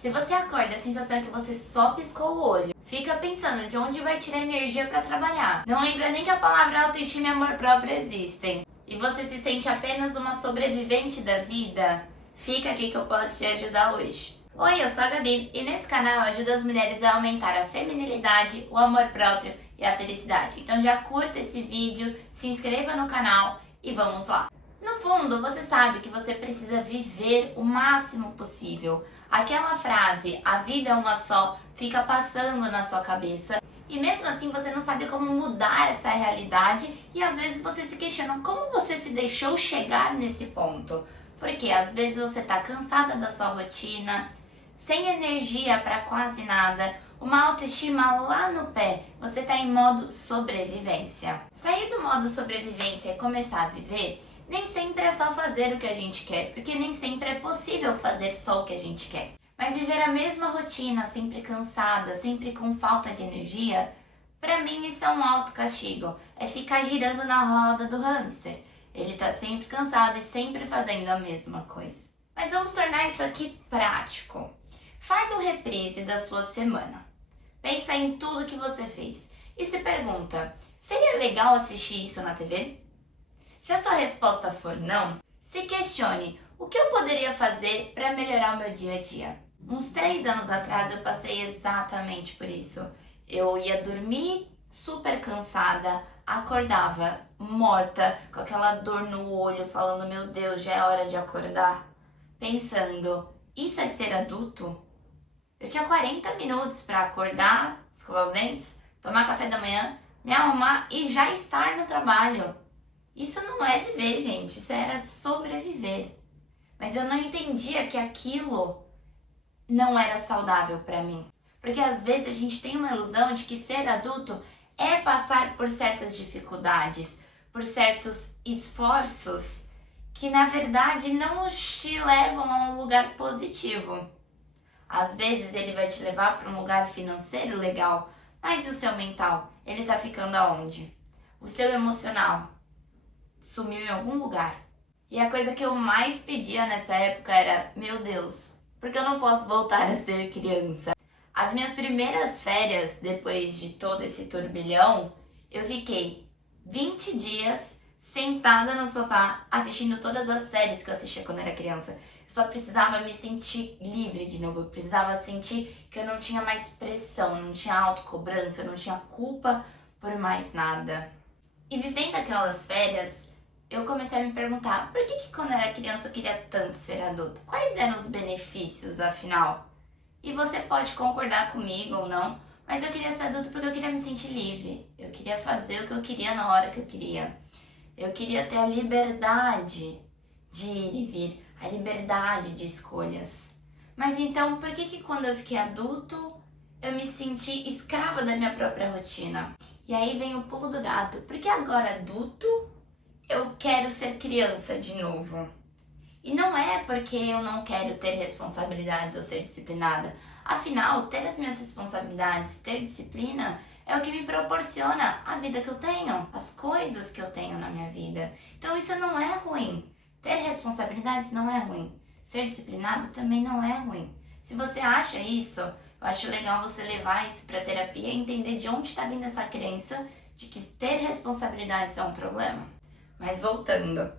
Se você acorda, a sensação é que você só piscou o olho. Fica pensando de onde vai tirar energia para trabalhar. Não lembra nem que a palavra autoestima e amor próprio existem. E você se sente apenas uma sobrevivente da vida? Fica aqui que eu posso te ajudar hoje. Oi, eu sou a Gabi e nesse canal eu ajudo as mulheres a aumentar a feminilidade, o amor próprio e a felicidade. Então já curta esse vídeo, se inscreva no canal e vamos lá. No fundo, você sabe que você precisa viver o máximo possível. Aquela frase, a vida é uma só, fica passando na sua cabeça. E mesmo assim você não sabe como mudar essa realidade e às vezes você se questiona como você se deixou chegar nesse ponto. Porque às vezes você está cansada da sua rotina, sem energia para quase nada, uma autoestima lá no pé, você está em modo sobrevivência. Sair do modo sobrevivência e começar a viver, nem sempre é só fazer o que a gente quer, porque nem sempre é possível fazer só o que a gente quer. Mas viver a mesma rotina, sempre cansada, sempre com falta de energia, para mim isso é um autocastigo, é ficar girando na roda do hamster. Ele tá sempre cansado e sempre fazendo a mesma coisa. Mas vamos tornar isso aqui prático. Faz um reprise da sua semana. Pensa em tudo que você fez e se pergunta, seria legal assistir isso na TV? Se a sua resposta for não, se questione o que eu poderia fazer para melhorar o meu dia a dia. Uns 3 anos atrás eu passei exatamente por isso. Eu ia dormir super cansada, acordava morta, com aquela dor no olho, falando, meu Deus, já é hora de acordar. Pensando, isso é ser adulto? Eu tinha 40 minutos para acordar, escovar os dentes, tomar café da manhã, me arrumar e já estar no trabalho. Isso não é viver, gente, isso era sobreviver. Mas eu não entendia que aquilo não era saudável para mim. Porque às vezes a gente tem uma ilusão de que ser adulto é passar por certas dificuldades, por certos esforços que na verdade não te levam a um lugar positivo. Às vezes ele vai te levar para um lugar financeiro legal, mas e o seu mental? Ele tá ficando aonde? O seu emocional sumiu em algum lugar. E a coisa que eu mais pedia nessa época era, meu Deus, por que eu não posso voltar a ser criança? As minhas primeiras férias, depois de todo esse turbilhão, eu fiquei 20 dias sentada no sofá assistindo todas as séries que eu assistia quando era criança. Eu só precisava me sentir livre de novo, eu precisava sentir que eu não tinha mais pressão, eu não tinha autocobrança, eu não tinha culpa por mais nada. E vivendo aquelas férias, eu comecei a me perguntar, por que quando eu era criança eu queria tanto ser adulto? Quais eram os benefícios, afinal? E você pode concordar comigo ou não, mas eu queria ser adulto porque eu queria me sentir livre. Eu queria fazer o que eu queria na hora que eu queria. Eu queria ter a liberdade de ir e vir, a liberdade de escolhas. Mas então, por que quando eu fiquei adulto, eu me senti escrava da minha própria rotina? E aí vem o pulo do gato. Porque agora adulto, eu quero ser criança de novo. E não é porque eu não quero ter responsabilidades ou ser disciplinada. Afinal, ter as minhas responsabilidades, ter disciplina, é o que me proporciona a vida que eu tenho, as coisas que eu tenho na minha vida. Então isso não é ruim. Ter responsabilidades não é ruim. Ser disciplinado também não é ruim. Se você acha isso, eu acho legal você levar isso para terapia e entender de onde está vindo essa crença de que ter responsabilidades é um problema. Mas voltando,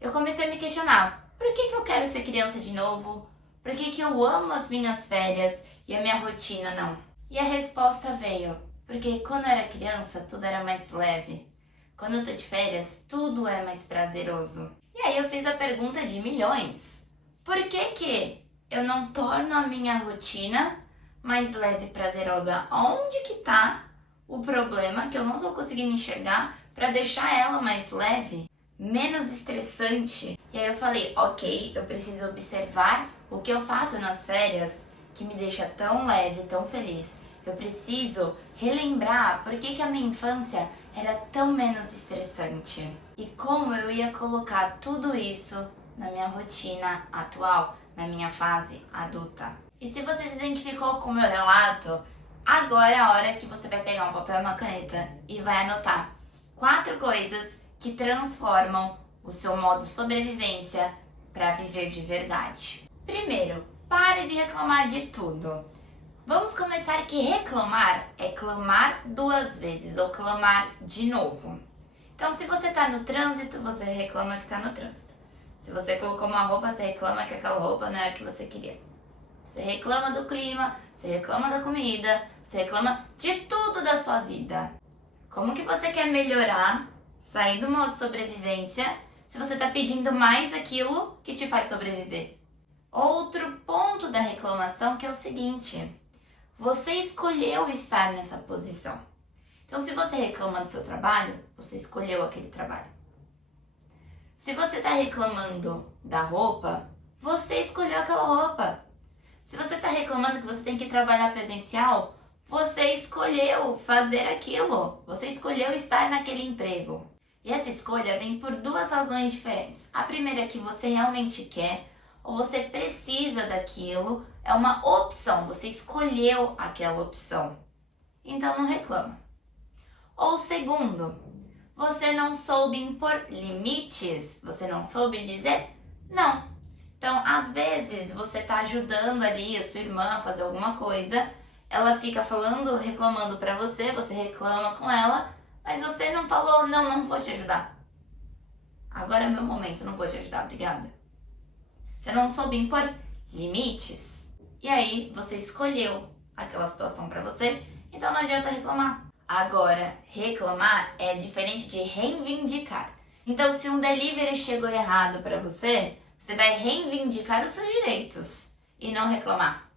eu comecei a me questionar. Por que eu quero ser criança de novo? Por que eu amo as minhas férias e a minha rotina não? E a resposta veio, porque quando eu era criança tudo era mais leve. Quando eu tô de férias, tudo é mais prazeroso. E aí eu fiz a pergunta de milhões. Por que eu não torno a minha rotina mais leve e prazerosa? Onde que tá o problema que eu não tô conseguindo enxergar para deixar ela mais leve? Menos estressante. E aí eu falei, ok, eu preciso observar o que eu faço nas férias que me deixa tão leve, tão feliz. Eu preciso relembrar por que a minha infância era tão menos estressante. E como eu ia colocar tudo isso na minha rotina atual, na minha fase adulta. E se você se identificou com o meu relato, agora é a hora que você vai pegar um papel e uma caneta e vai anotar 4 coisas que transformam o seu modo sobrevivência para viver de verdade. Primeiro, Pare de reclamar de tudo. Vamos começar que reclamar é clamar 2 vezes ou clamar de novo. Então, se você tá no trânsito, você reclama que tá no trânsito. Se você colocou uma roupa, você reclama que aquela roupa não é a que você queria. Você reclama do clima, você reclama da comida, você reclama de tudo da sua vida. Como que você quer melhorar, sair do modo sobrevivência, se você tá pedindo mais aquilo que te faz sobreviver? Outro ponto da reclamação que é o seguinte: você escolheu estar nessa posição. Então, se você reclama do seu trabalho, você escolheu aquele trabalho. Se você está reclamando da roupa, você escolheu aquela roupa. Se você está reclamando que você tem que trabalhar presencial, você escolheu fazer aquilo. Você escolheu estar naquele emprego. E essa escolha vem por 2 razões diferentes. A primeira é que você realmente quer, ou você precisa daquilo, é uma opção, você escolheu aquela opção. Então não reclama. Ou segundo, você não soube impor limites, você não soube dizer não. Então, às vezes, você tá ajudando ali a sua irmã a fazer alguma coisa, ela fica falando, reclamando pra você, você reclama com ela, mas você não falou, não vou te ajudar. Agora é meu momento, não vou te ajudar, obrigada. Você não soube impor limites. E aí, você escolheu aquela situação pra você, então não adianta reclamar. Agora, reclamar é diferente de reivindicar. Então, se um delivery chegou errado pra você, você vai reivindicar os seus direitos e não reclamar.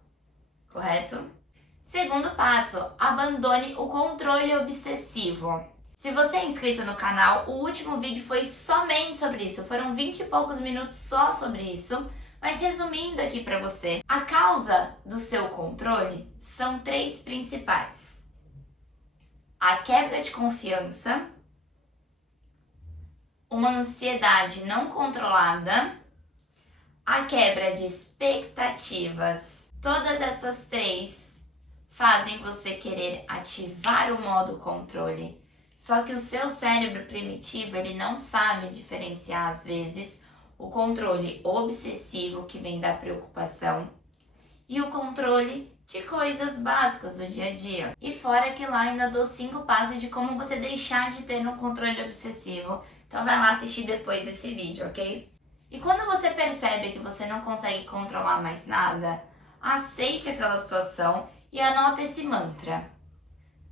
Correto? Segundo passo, abandone o controle obsessivo. Se você é inscrito no canal, o último vídeo foi somente sobre isso. Foram 20 e poucos minutos só sobre isso. Mas resumindo aqui pra você, a causa do seu controle são 3 principais: a quebra de confiança, uma ansiedade não controlada, a quebra de expectativas. Todas essas 3 fazem você querer ativar o modo controle. Só que o seu cérebro primitivo, ele não sabe diferenciar às vezes o controle obsessivo que vem da preocupação e o controle de coisas básicas do dia a dia. E fora que lá ainda dou 5 passos de como você deixar de ter um controle obsessivo. Então vai lá assistir depois desse vídeo, ok? E quando você percebe que você não consegue controlar mais nada, aceite aquela situação e anota esse mantra: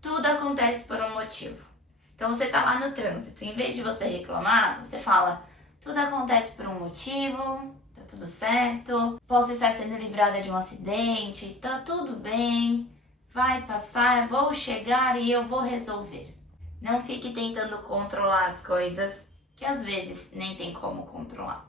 tudo acontece por um motivo. Então você tá lá no trânsito, em vez de você reclamar, você fala: tudo acontece por um motivo, tá tudo certo, posso estar sendo livrada de um acidente, tá tudo bem, vai passar, vou chegar e eu vou resolver. Não fique tentando controlar as coisas que às vezes nem tem como controlar.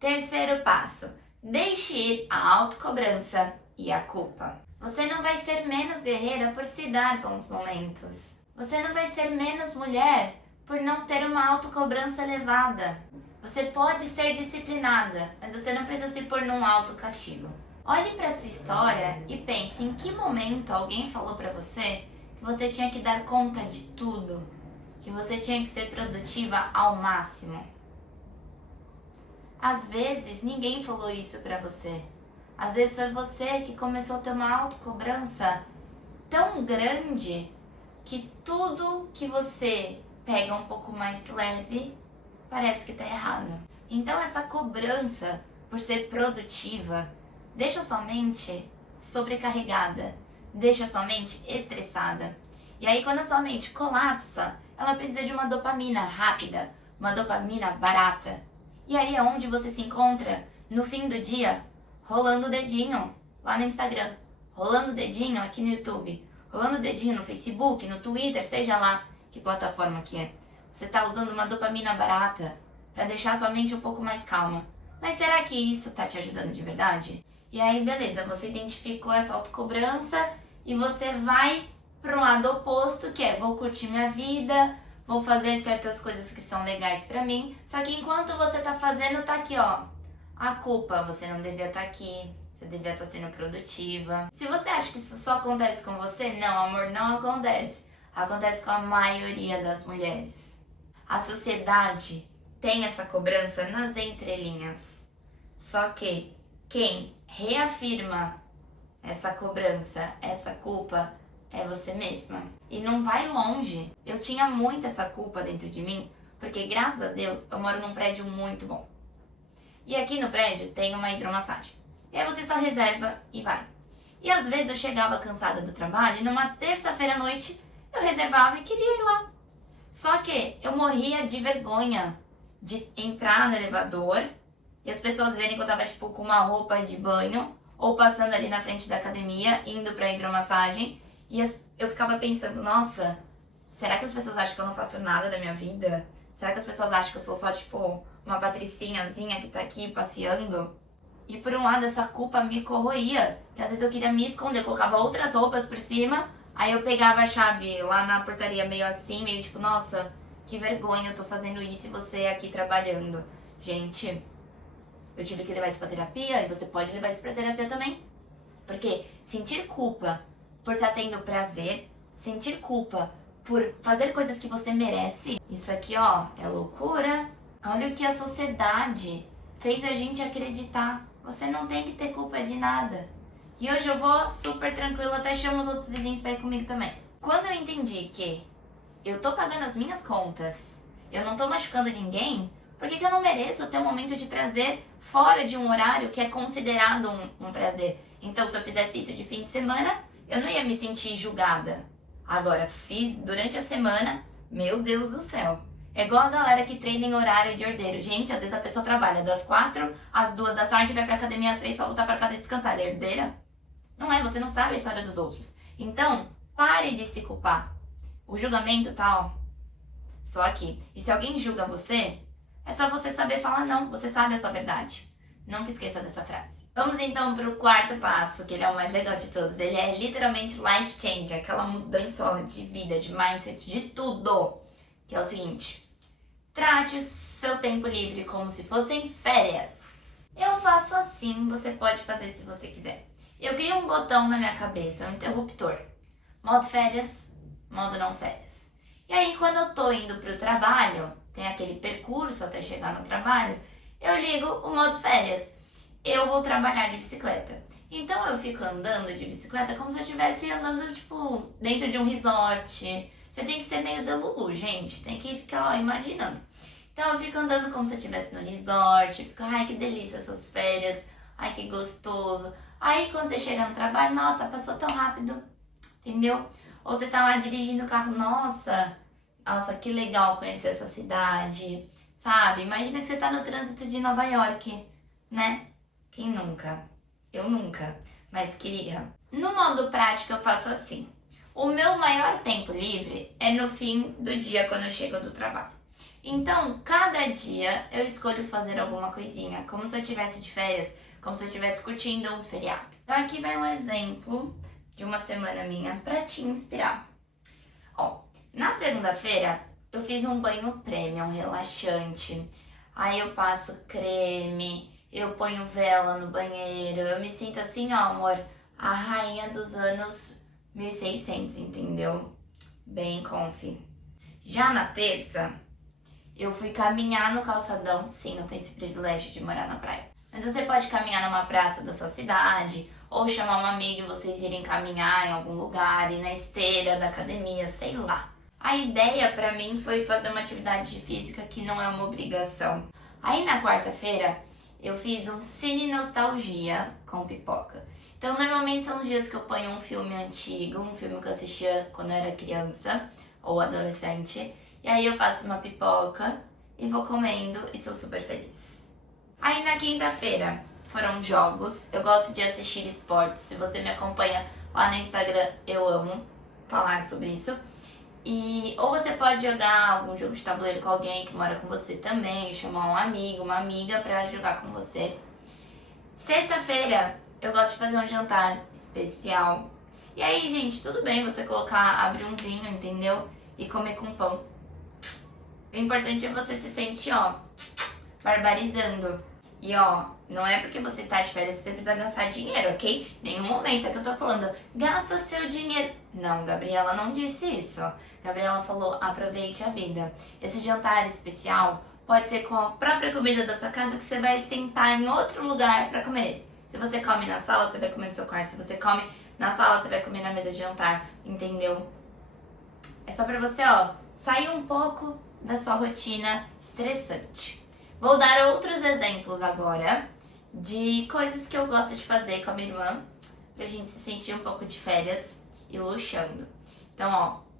Terceiro passo, deixe ir a autocobrança e a culpa. Você não vai ser menos guerreira por se dar bons momentos. Você não vai ser menos mulher por não ter uma autocobrança elevada. Você pode ser disciplinada, mas você não precisa se pôr num autocastigo. Olhe para sua história e pense em que momento alguém falou para você que você tinha que dar conta de tudo, que você tinha que ser produtiva ao máximo. Às vezes ninguém falou isso para você. Às vezes foi você que começou a ter uma autocobrança tão grande que tudo que você pega um pouco mais leve parece que tá errado. Então essa cobrança por ser produtiva deixa sua mente sobrecarregada, deixa sua mente estressada. E aí quando a sua mente colapsa, ela precisa de uma dopamina rápida, uma dopamina barata. E aí é onde você se encontra no fim do dia, rolando o dedinho lá no Instagram, rolando o dedinho aqui no YouTube, rolando o dedinho no Facebook, no Twitter, seja lá que plataforma que é. Você está usando uma dopamina barata para deixar sua mente um pouco mais calma. Mas será que isso está te ajudando de verdade? E aí, beleza, você identificou essa autocobrança e você vai pro lado oposto, que é: vou curtir minha vida, vou fazer certas coisas que são legais pra mim. Só que enquanto você tá fazendo, tá aqui, ó, a culpa: você não devia estar aqui, você devia estar sendo produtiva. Se você acha que isso só acontece com você, não, amor, não acontece. Acontece com a maioria das mulheres. A sociedade tem essa cobrança nas entrelinhas. Só que quem reafirma essa cobrança, essa culpa, é você mesma. E não vai longe. Eu tinha muito essa culpa dentro de mim, porque graças a Deus eu moro num prédio muito bom. E aqui no prédio tem uma hidromassagem. E aí você só reserva e vai. E às vezes eu chegava cansada do trabalho e numa terça-feira à noite eu reservava e queria ir lá. Só que eu morria de vergonha de entrar no elevador e as pessoas verem que eu tava tipo com uma roupa de banho ou passando ali na frente da academia, indo pra hidromassagem. E eu ficava pensando, nossa, será que as pessoas acham que eu não faço nada da minha vida? Será que as pessoas acham que eu sou só tipo uma patricinhazinha que tá aqui passeando? E por um lado essa culpa me corroía, que às vezes eu queria me esconder, eu colocava outras roupas por cima, aí eu pegava a chave lá na portaria meio assim, meio tipo, nossa, que vergonha, eu tô fazendo isso e você aqui trabalhando. Gente, eu tive que levar isso pra terapia e você pode levar isso pra terapia também. Porque sentir culpa por estar tendo prazer, sentir culpa por fazer coisas que você merece, isso aqui ó, é loucura. Olha o que a sociedade fez a gente acreditar. Você não tem que ter culpa de nada. E hoje eu vou super tranquila, até chamo os outros vizinhos pra ir comigo também. Quando eu entendi que eu tô pagando as minhas contas, eu não tô machucando ninguém, por que eu não mereço ter um momento de prazer fora de um horário que é considerado um prazer? Então, se eu fizesse isso de fim de semana, eu não ia me sentir julgada. Agora, fiz durante a semana, meu Deus do céu. É igual a galera que treina em horário de ordeiro. Gente, às vezes a pessoa trabalha das 4 às 2 da tarde e vai pra academia às 3 pra voltar pra casa e descansar. Ela é herdeira? Não é, você não sabe a história dos outros. Então, pare de se culpar. O julgamento tá, ó, só aqui. E se alguém julga você, é só você saber falar não. Você sabe a sua verdade. Nunca esqueça dessa frase. Vamos então pro quarto passo, que ele é o mais legal de todos. Ele é literalmente life change, aquela mudança ó, de vida, de mindset, de tudo. Que é o seguinte: trate o seu tempo livre como se fossem férias. Eu faço assim, você pode fazer se você quiser. Eu crio um botão na minha cabeça, um interruptor. Modo férias, modo não férias. E aí quando eu tô indo pro trabalho, tem aquele percurso até chegar no trabalho, eu ligo o modo férias. Eu vou trabalhar de bicicleta. Então eu fico andando de bicicleta como se eu estivesse andando, tipo, dentro de um resort. Você tem que ser meio da Lulu, gente. Tem que ficar, ó, imaginando. Então eu fico andando como se eu estivesse no resort. Fico, ai, que delícia essas férias. Ai, que gostoso. Aí quando você chega no trabalho, nossa, passou tão rápido. Entendeu? Ou você tá lá dirigindo o carro, nossa, que legal conhecer essa cidade. Sabe? Imagina que você tá no trânsito de Nova York, né? Quem nunca? Eu nunca, mas queria. No modo prático eu faço assim. O meu maior tempo livre é no fim do dia, quando eu chego do trabalho. Então, cada dia eu escolho fazer alguma coisinha, como se eu estivesse de férias, como se eu estivesse curtindo um feriado. Então aqui vai um exemplo de uma semana minha pra te inspirar. Ó, na segunda-feira eu fiz um banho premium, relaxante. Aí eu passo creme, eu ponho vela no banheiro, eu me sinto assim, ó, amor, a rainha dos anos 1600, entendeu? Bem comfy. Já na terça, eu fui caminhar no calçadão. Sim, eu tenho esse privilégio de morar na praia. Mas você pode caminhar numa praça da sua cidade, ou chamar um amigo e vocês irem caminhar em algum lugar, ir na esteira da academia, sei lá. A ideia pra mim foi fazer uma atividade física que não é uma obrigação. Aí na quarta-feira, eu fiz um cine nostalgia com pipoca. Então, normalmente são os dias que eu ponho um filme antigo, um filme que eu assistia quando eu era criança ou adolescente. E aí eu faço uma pipoca e vou comendo e sou super feliz. Aí na quinta-feira foram jogos. Eu gosto de assistir esportes. Se você me acompanha lá no Instagram, eu amo falar sobre isso. Ou você pode jogar algum jogo de tabuleiro com alguém que mora com você também, chamar um amigo, uma amiga pra jogar com você. Sexta-feira eu gosto de fazer um jantar especial. E aí, gente, tudo bem você abrir um vinho, entendeu? E comer com pão. O importante é você se sentir, ó, barbarizando. E ó, não é porque você tá de férias que você precisa gastar dinheiro, ok? Nenhum momento é que eu tô falando, gasta seu dinheiro. Não, Gabriela não disse isso. Gabriela falou, aproveite a vida. Esse jantar especial pode ser com a própria comida da sua casa que você vai sentar em outro lugar pra comer. Se você come na sala, você vai comer no seu quarto. Se você come na sala, você vai comer na mesa de jantar, entendeu? É só pra você, ó, sair um pouco da sua rotina estressante. Vou dar outros exemplos agora de coisas que eu gosto de fazer com a minha irmã, pra gente se sentir um pouco de férias e luxando. Então, ó,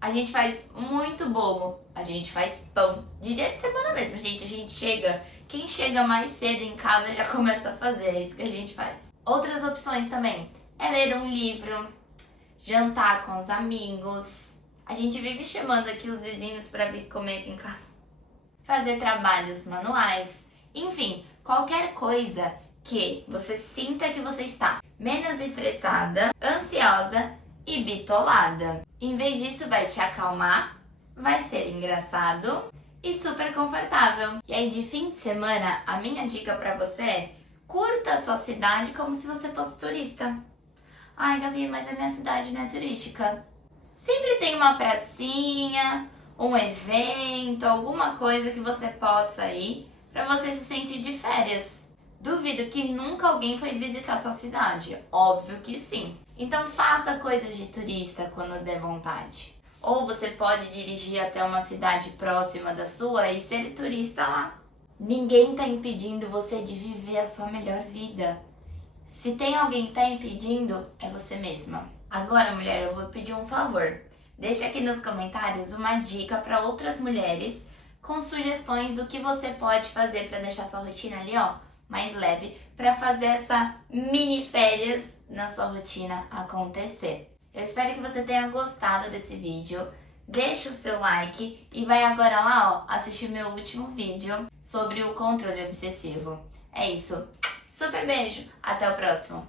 a gente faz muito bolo, a gente faz pão, de dia de semana mesmo, gente. A gente chega, quem chega mais cedo em casa já começa a fazer, é isso que a gente faz. Outras opções também é ler um livro, jantar com os amigos. A gente vive chamando aqui os vizinhos para vir comer aqui em casa. Fazer trabalhos manuais, enfim, qualquer coisa que você sinta que você está menos estressada, ansiosa e bitolada. Em vez disso, vai te acalmar, vai ser engraçado e super confortável. E aí, de fim de semana, a minha dica pra você é: curta a sua cidade como se você fosse turista. Ai, Gabi, mas a minha cidade não é turística. Sempre tem uma pracinha, um evento, alguma coisa que você possa ir pra você se sentir de férias. Duvido que nunca alguém foi visitar sua cidade. Óbvio que sim. Então faça coisas de turista quando der vontade. Ou você pode dirigir até uma cidade próxima da sua e ser turista lá. Ninguém tá impedindo você de viver a sua melhor vida. Se tem alguém que tá impedindo, é você mesma. Agora, mulher, eu vou pedir um favor. Deixa aqui nos comentários uma dica para outras mulheres com sugestões do que você pode fazer para deixar sua rotina ali, ó, mais leve, para fazer essa mini férias na sua rotina acontecer. Eu espero que você tenha gostado desse vídeo. Deixa o seu like e vai agora lá, ó, assistir meu último vídeo sobre o controle obsessivo. É isso. Super beijo. Até o próximo.